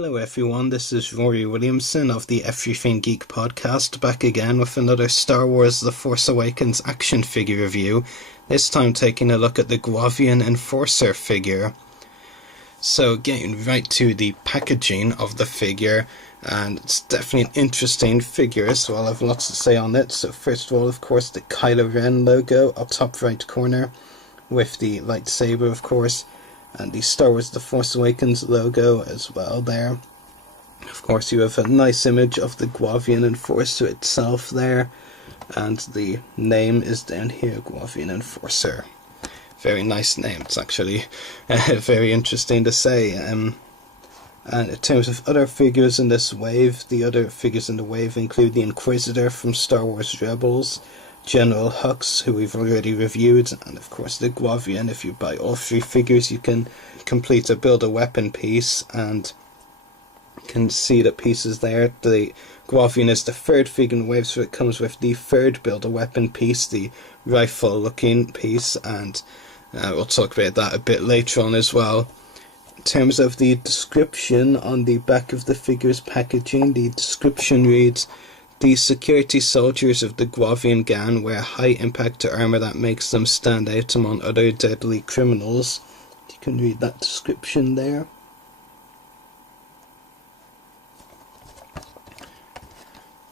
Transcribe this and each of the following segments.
Hello everyone, this is Ruari Williamson of the Everything Geek podcast, back again with another Star Wars The Force Awakens action figure review, this time taking a look at the Guavian Enforcer figure. So getting right to the packaging of the figure, and it's definitely an interesting figure, so I'll have lots to say on it. So first of all, of course, the Kylo Ren logo up top right corner, with the lightsaber of course, and the Star Wars The Force Awakens logo as well there. Of course you have a nice image of the Guavian Enforcer itself there, and the name is down here, Guavian Enforcer. Very nice name, it's actually very interesting to say. And in terms of other figures in this wave, the other figures in the wave include the Inquisitor from Star Wars Rebels, General Hux, who we've already reviewed, and of course the Guavian. If you buy all three figures you can complete a build-a-weapon piece, and you can see the pieces there. The Guavian is the third figure in the wave, so it comes with the third build-a-weapon piece, the rifle-looking piece, and we'll talk about that a bit later on as well. In terms of the description on the back of the figure's packaging, the description reads, "The security soldiers of the Guavian Gang wear high-impact armour that makes them stand out among other deadly criminals." You can read that description there.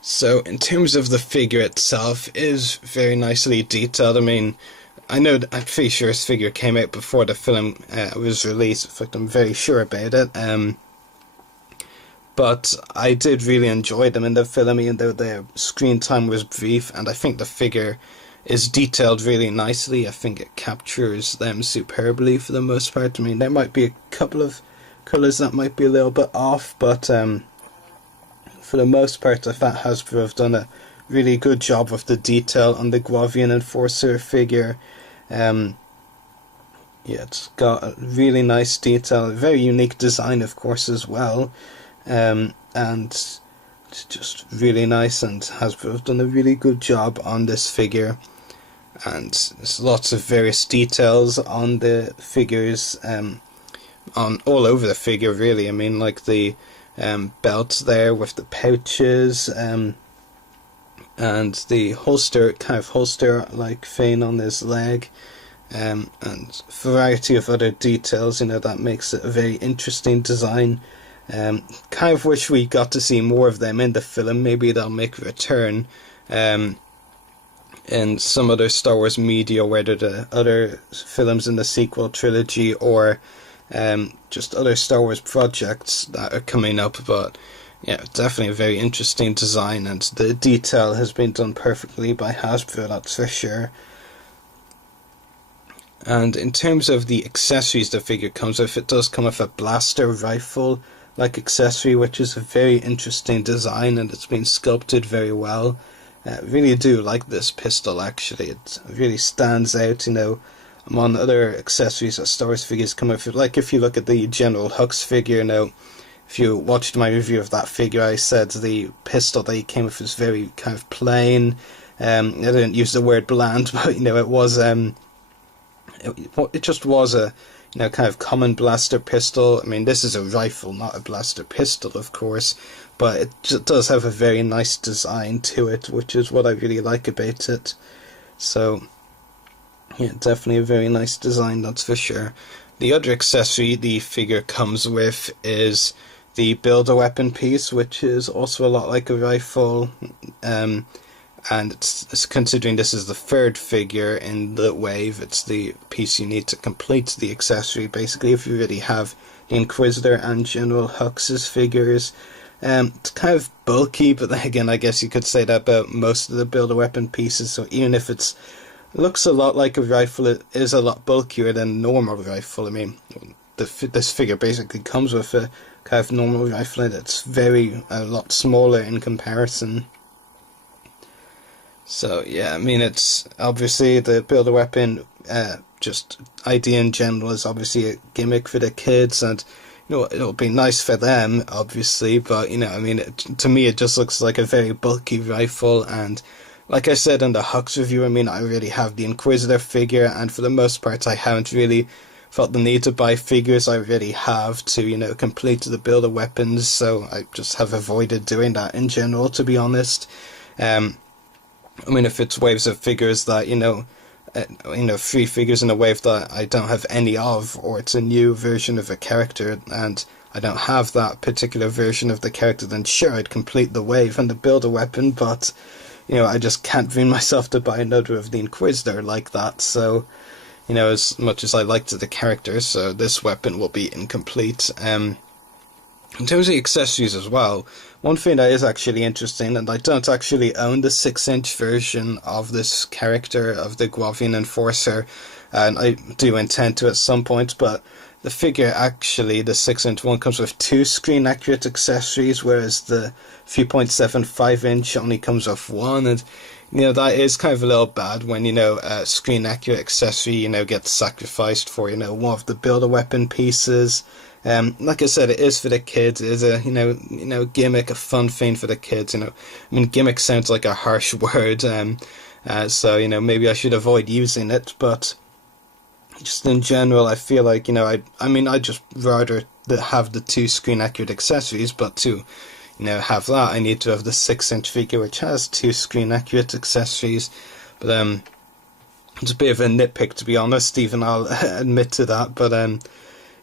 So, in terms of the figure itself, it is very nicely detailed. I mean, I'm pretty sure this figure came out before the film was released. In fact, I'm very sure about it. But I did really enjoy them in the film, even though their screen time was brief, and I think the figure is detailed really nicely. I think it captures them superbly for the most part. I mean, there might be a couple of colours that might be a little bit off, but for the most part I thought Hasbro have done a really good job of the detail on the Guavian Enforcer figure. Yeah, it's got a really nice detail, a very unique design of course as well. And it's just really nice, and Hasbro have done a really good job on this figure, and there's lots of various details on the figures, on all over the figure really. I mean, like the belt there with the pouches, and the holster, kind of holster like thing on his leg, and a variety of other details, that makes it a very interesting design. Kind of wish we got to see more of them in the film. Maybe they'll make a return in some other Star Wars media, whether the other films in the sequel trilogy or just other Star Wars projects that are coming up. But yeah, definitely a very interesting design, and the detail has been done perfectly by Hasbro, that's for sure. And in terms of the accessories the figure comes with, it does come with a blaster rifle like accessory, which is a very interesting design, and it's been sculpted very well. I really do like this pistol actually. It really stands out, among other accessories that Star Wars figures come with. Like if you look at the General Hux figure, if you watched my review of that figure, I said the pistol that he came with was very kind of plain. I didn't use the word bland, but it was it just was a kind of common blaster pistol. I mean, this is a rifle, not a blaster pistol, of course, but it does have a very nice design to it, which is what I really like about it. So, yeah, definitely a very nice design, that's for sure. The other accessory the figure comes with is the build-a-weapon piece, which is also a lot like a rifle, and it's considering this is the third figure in the wave, it's the piece you need to complete the accessory. Basically, if you already have the Inquisitor and General Hux's figures, it's kind of bulky, but then again, I guess you could say that about most of the build-a-weapon pieces. So even if it looks a lot like a rifle, it is a lot bulkier than a normal rifle. I mean, this figure basically comes with a kind of normal rifle, and it's a lot smaller in comparison. So yeah, I mean, it's obviously the build-a-weapon, just idea in general is obviously a gimmick for the kids, and it'll be nice for them obviously, but I mean, to me it just looks like a very bulky rifle. And like I said in the Hux review, I mean, I already have the Inquisitor figure, and for the most part I haven't really felt the need to buy figures I already have to, you know, complete the build of weapons, so I just have avoided doing that in general, to be honest. I mean, if it's waves of figures that, you know, 3 figures in a wave that I don't have any of, or it's a new version of a character and I don't have that particular version of the character, then sure, I'd complete the wave and build a weapon, but, you know, I just can't bring myself to buy another of the Inquisitor like that, so, you know, as much as I liked the character, so this weapon will be incomplete. In terms of the accessories as well, one thing that is actually interesting, and I don't actually own the 6-inch version of this character, of the Guavian Enforcer, and I do intend to at some point, but the figure actually, the 6-inch one, comes with 2 screen-accurate accessories, whereas the 3.75-inch only comes with 1, and, you know, that is kind of a little bad when, you know, a screen-accurate accessory, you know, gets sacrificed for, you know, one of the build-a-weapon pieces. Like I said, it is for the kids. It is a, you know, gimmick, a fun thing for the kids, you know. I mean, gimmick sounds like a harsh word, so, you know, maybe I should avoid using it, but just in general, I feel like, you know, I mean, I'd just rather have the 2 screen-accurate accessories, but to, you know, have that, I need to have the 6-inch figure, which has 2 screen-accurate accessories, but, it's a bit of a nitpick, to be honest, even I'll admit to that, but,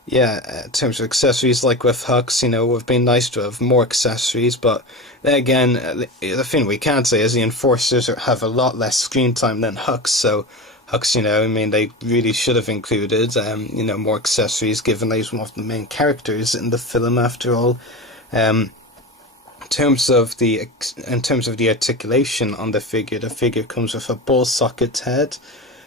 yeah, in terms of accessories, like with Hux, you know, it would have been nice to have more accessories, but then again, the thing we can say is the Enforcers have a lot less screen time than Hux, so Hux, you know, I mean, they really should have included, you know, more accessories, given that he's one of the main characters in the film, after all. In terms of the articulation on the figure comes with a ball socket head,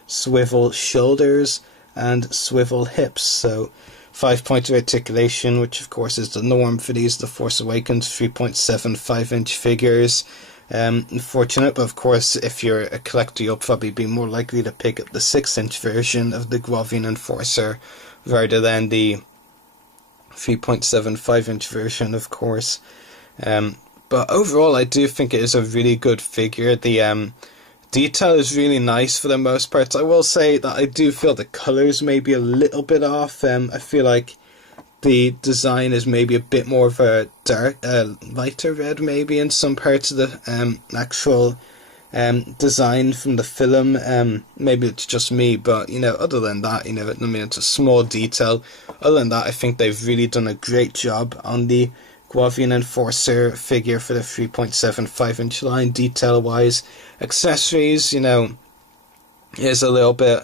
swivel shoulders, and swivel hips, so 5-point articulation, which of course is the norm for these The Force Awakens 3.75-inch figures. Unfortunate, but of course, if you're a collector, you'll probably be more likely to pick up the 6-inch version of the Guavian Enforcer rather than the 3.75-inch version, of course. But overall, I do think it is a really good figure. The detail is really nice for the most part. I will say that I do feel the colours may be a little bit off. I feel like the design is maybe a bit more of a lighter red maybe in some parts of the actual design from the film. Maybe it's just me, but, you know, other than that, you know, I mean, it's a small detail. Other than that, I think they've really done a great job on the Guavian Enforcer figure for the 3.75-inch line, detail-wise. Accessories, you know, is a little bit,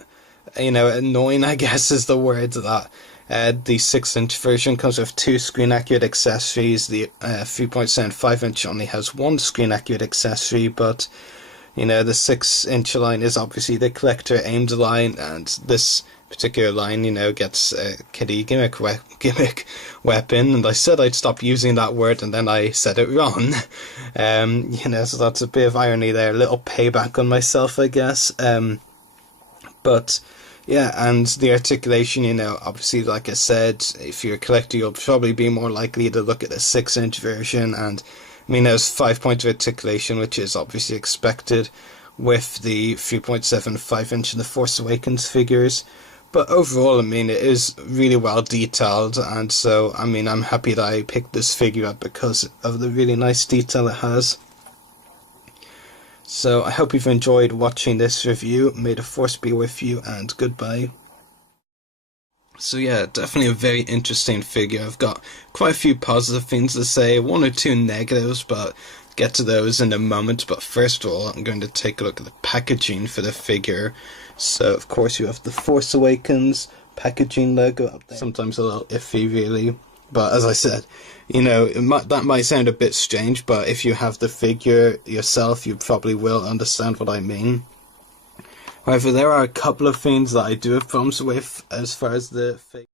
you know, annoying, I guess is the word, that the 6-inch version comes with 2 screen-accurate accessories. The 3.75-inch only has 1 screen-accurate accessory, but, you know, the 6-inch line is obviously the collector-aimed line, and this particular line, you know, gets a kiddie gimmick weapon, and I said I'd stop using that word, and then I said it wrong. You know, so that's a bit of irony there, a little payback on myself, I guess. But yeah, and the articulation, you know, obviously, like I said, if you're a collector, you'll probably be more likely to look at the 6-inch version, and I mean, there's 5-point articulation, which is obviously expected with the 3.75-inch and the Force Awakens figures. But overall, I mean, it is really well detailed, and so, I mean, I'm happy that I picked this figure up because of the really nice detail it has. So, I hope you've enjoyed watching this review. May the Force be with you, and goodbye. So yeah, definitely a very interesting figure. I've got quite a few positive things to say, 1 or 2 negatives, but get to those in a moment. But first of all, I'm going to take a look at the packaging for the figure. So, of course, you have the Force Awakens packaging logo up there. Sometimes a little iffy, really. But as I said, you know, that might sound a bit strange, but if you have the figure yourself, you probably will understand what I mean. However, there are a couple of things that I do have problems with as far as the figure.